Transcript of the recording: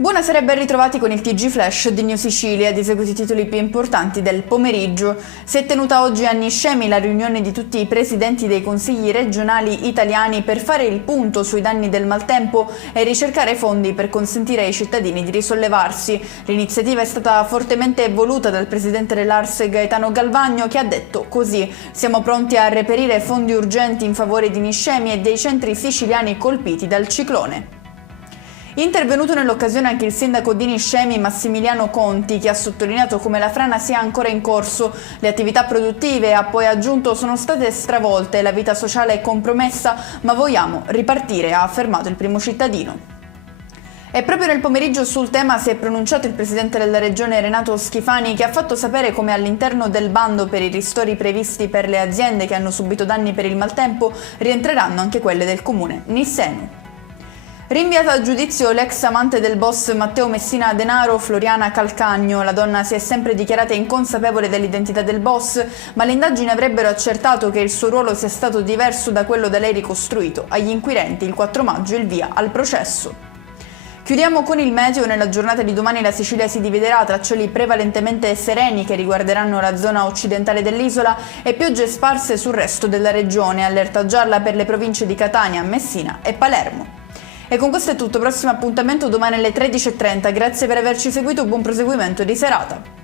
Buonasera e ben ritrovati con il TG Flash di New Sicilia, di seguito i titoli più importanti del pomeriggio. Si è tenuta oggi a Niscemi la riunione di tutti i presidenti dei consigli regionali italiani per fare il punto sui danni del maltempo e ricercare fondi per consentire ai cittadini di risollevarsi. L'iniziativa è stata fortemente voluta dal presidente dell'ARS Gaetano Galvagno, che ha detto così: siamo pronti a reperire fondi urgenti in favore di Niscemi e dei centri siciliani colpiti dal ciclone. Intervenuto nell'occasione anche il sindaco di Niscemi Massimiliano Conti, che ha sottolineato come la frana sia ancora in corso. Le attività produttive, ha poi aggiunto, sono state stravolte, la vita sociale è compromessa, ma vogliamo ripartire, ha affermato il primo cittadino. E proprio nel pomeriggio sul tema si è pronunciato il presidente della regione Renato Schifani, che ha fatto sapere come all'interno del bando per i ristori previsti per le aziende che hanno subito danni per il maltempo rientreranno anche quelle del comune Nissenu. Rinviata a giudizio l'ex amante del boss Matteo Messina Denaro, Floriana Calcagno. La donna si è sempre dichiarata inconsapevole dell'identità del boss, ma le indagini avrebbero accertato che il suo ruolo sia stato diverso da quello da lei ricostruito. Agli inquirenti il 4 maggio il via al processo. Chiudiamo con il meteo. Nella giornata di domani la Sicilia si dividerà tra cieli prevalentemente sereni che riguarderanno la zona occidentale dell'isola e piogge sparse sul resto della regione. Allerta gialla per le province di Catania, Messina e Palermo. E con questo è tutto, prossimo appuntamento domani alle 13:30, grazie per averci seguito, buon proseguimento di serata.